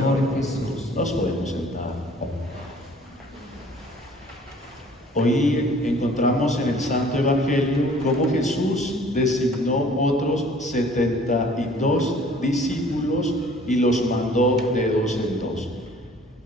Señor Jesús. Nos podemos sentar. Hoy encontramos en el Santo Evangelio cómo Jesús designó otros 72 discípulos y los mandó de dos en dos.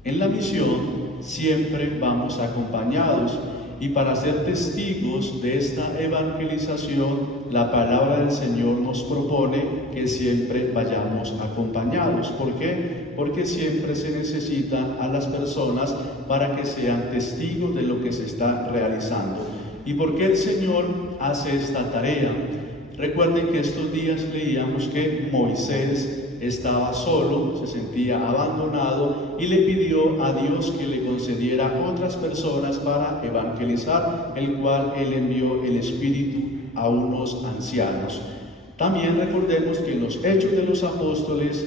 En la misión siempre vamos acompañados, y para ser testigos de esta evangelización, la palabra del Señor nos propone que siempre vayamos acompañados. ¿Por qué? Porque siempre se necesita a las personas para que sean testigos de lo que se está realizando. ¿Y por qué el Señor hace esta tarea? Recuerden que estos días leíamos que Moisés estaba solo, se sentía abandonado y le pidió a Dios que le concediera otras personas para evangelizar, el cual él envió el Espíritu a unos ancianos. También recordemos que en los Hechos de los Apóstoles,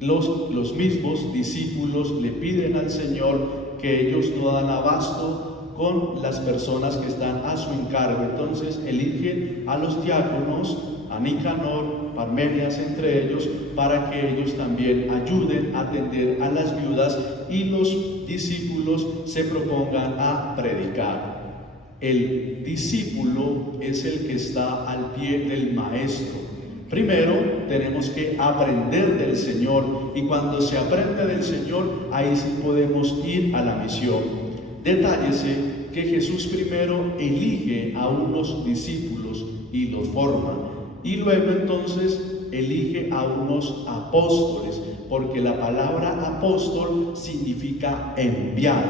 los mismos discípulos le piden al Señor que ellos no dan abasto con las personas que están a su encargo. Entonces eligen a los diáconos, a Nicanor, Parmenias entre ellos, para que ellos también ayuden a atender a las viudas y los discípulos se propongan a predicar. El discípulo es el que está al pie del maestro. Primero tenemos que aprender del Señor, y cuando se aprende del Señor, ahí sí podemos ir a la misión. Detállese que Jesús primero elige a unos discípulos y los forma, y luego entonces elige a unos apóstoles, porque la palabra apóstol significa enviado,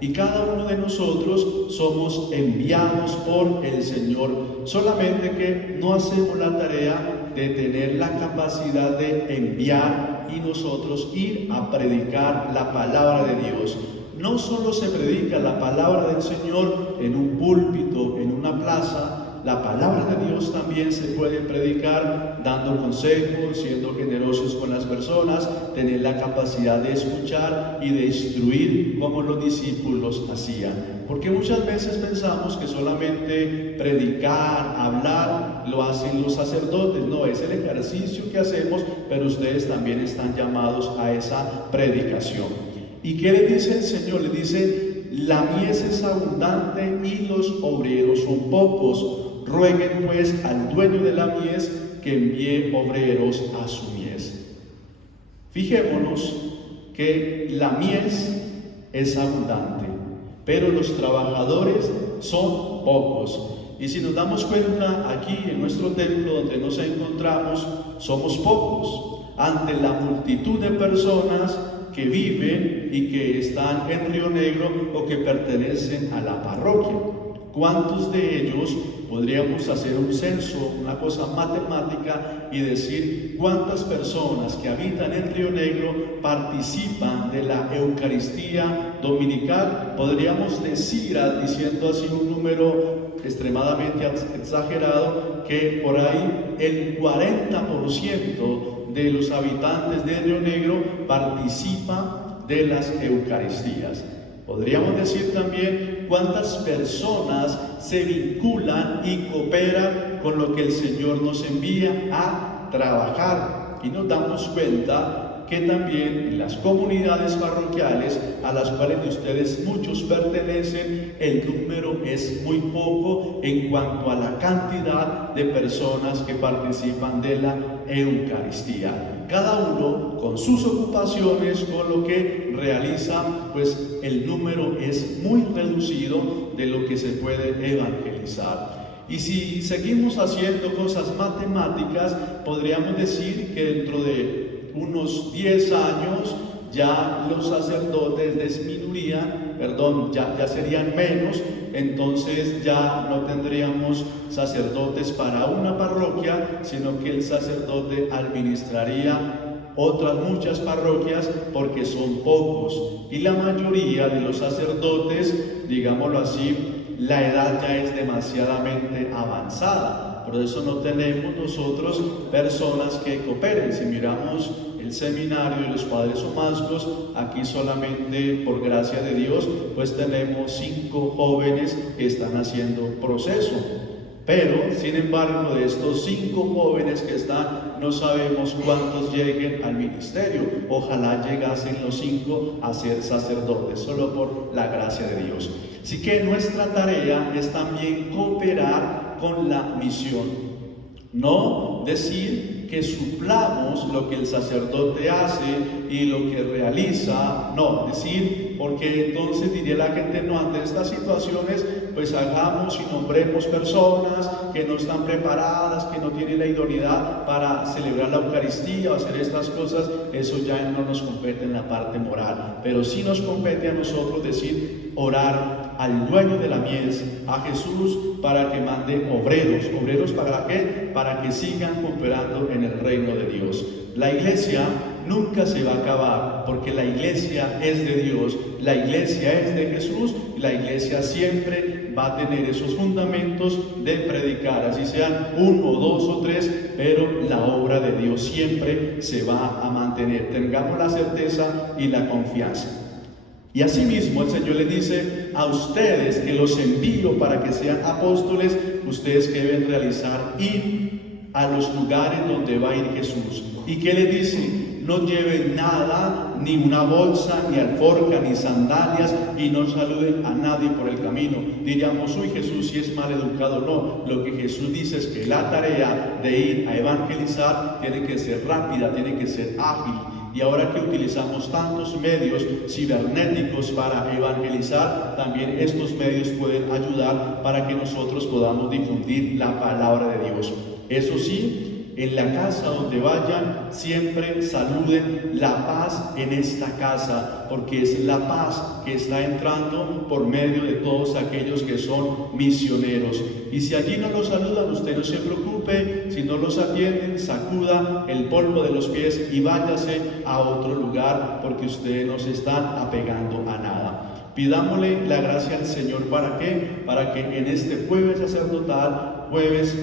y cada uno de nosotros somos enviados por el Señor, solamente que no hacemos la tarea de tener la capacidad de enviar y nosotros ir a predicar la palabra de Dios. No solo se predica la palabra del Señor en un púlpito, en una plaza. La palabra de Dios también se puede predicar dando consejos, siendo generosos con las personas, tener la capacidad de escuchar y de instruir como los discípulos hacían. Porque muchas veces pensamos que solamente predicar, hablar, lo hacen los sacerdotes. No, es el ejercicio que hacemos, pero ustedes también están llamados a esa predicación. ¿Y qué le dice el Señor? Le dice: la mies es abundante y los obreros son pocos. Rueguen pues al dueño de la mies que envíe obreros a su mies. Fijémonos que la mies es abundante, pero los trabajadores son pocos. Y si nos damos cuenta, aquí en nuestro templo donde nos encontramos, somos pocos ante la multitud de personas que viven y que están en Río Negro o que pertenecen a la parroquia. ¿Cuántos de ellos podríamos hacer un censo, una cosa matemática, y decir cuántas personas que habitan en Río Negro participan de la Eucaristía dominical? Podríamos decir, diciendo así un número extremadamente exagerado, que por ahí el 40% de los habitantes de Río Negro participa de las Eucaristías. Podríamos decir también cuántas personas se vinculan y cooperan con lo que el Señor nos envía a trabajar. Y nos damos cuenta que también en las comunidades parroquiales a las cuales de ustedes muchos pertenecen, el número es muy poco en cuanto a la cantidad de personas que participan de la Eucaristía. Cada uno con sus ocupaciones, con lo que realiza, pues el número es muy reducido de lo que se puede evangelizar. Y si seguimos haciendo cosas matemáticas, podríamos decir que dentro de unos 10 años ya los sacerdotes disminuirían, ya serían menos, entonces ya no tendríamos sacerdotes para una parroquia, sino que el sacerdote administraría otras muchas parroquias porque son pocos, y la mayoría de los sacerdotes, digámoslo así, la edad ya es demasiadamente avanzada. Por eso no tenemos nosotros personas que cooperen. Si miramos el seminario de los padres omascos, aquí solamente por gracia de Dios pues tenemos 5 jóvenes que están haciendo proceso. Pero sin embargo, de estos 5 jóvenes que están no sabemos cuántos lleguen al ministerio. Ojalá llegasen los 5 a ser sacerdotes, solo por la gracia de Dios. Así que nuestra tarea es también cooperar con la misión. No decir que suplamos lo que el sacerdote hace y lo que realiza, no, decir, porque entonces diría la gente, no, ante estas situaciones, pues hagamos y nombremos personas que no están preparadas, que no tienen la idoneidad para celebrar la Eucaristía o hacer estas cosas. Eso ya no nos compete en la parte moral, pero sí nos compete a nosotros decir, orar al dueño de la mies, a Jesús, para que mande obreros. ¿Obreros para qué? Para que sigan cooperando en el reino de Dios. La iglesia nunca se va a acabar, porque la iglesia es de Dios, la iglesia es de Jesús, y la iglesia siempre va a tener esos fundamentos de predicar, así sean 1 o 2 o 3, pero la obra de Dios siempre se va a mantener. Tengamos la certeza y la confianza. Y asimismo el Señor les dice a ustedes que los envío para que sean apóstoles, ustedes que deben realizar, ir a los lugares donde va a ir Jesús. ¿Y qué les dice? No lleven nada, ni una bolsa, ni alforja, ni sandalias, y no saluden a nadie por el camino. Diríamos, uy, Jesús sí es mal educado. No, lo que Jesús dice es que la tarea de ir a evangelizar tiene que ser rápida, tiene que ser ágil. Y ahora que utilizamos tantos medios cibernéticos para evangelizar, también estos medios pueden ayudar para que nosotros podamos difundir la palabra de Dios. Eso sí, en la casa donde vayan, siempre saluden la paz en esta casa, porque es la paz que está entrando por medio de todos aquellos que son misioneros. Y si allí no los saludan, usted no se preocupe, si no los atienden, sacuda el polvo de los pies y váyase a otro lugar, porque ustedes no se están apegando a nada. Pidámosle la gracia al Señor, ¿para qué? Para que en este jueves sacerdotal, jueves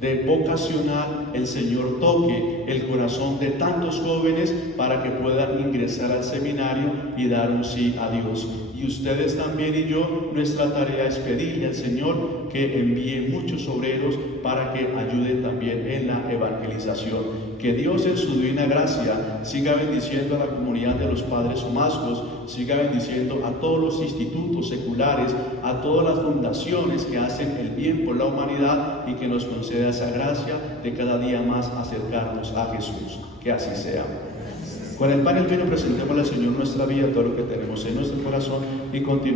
de vocacional, el Señor toque el corazón de tantos jóvenes para que puedan ingresar al seminario y dar un sí a Dios. Y ustedes también y yo, nuestra tarea es pedirle al Señor que envíe muchos obreros para que ayuden también en la evangelización. Que Dios en su divina gracia siga bendiciendo a la comunidad de los Padres Somascos, siga bendiciendo a todos los institutos seculares, a todas las fundaciones que hacen el bien por la humanidad, y que nos conceda esa gracia de cada día más acercarnos a Jesús. Que así sea. Con el pan y el vino presentemos al Señor nuestra vida, todo lo que tenemos en nuestro corazón, y continuemos.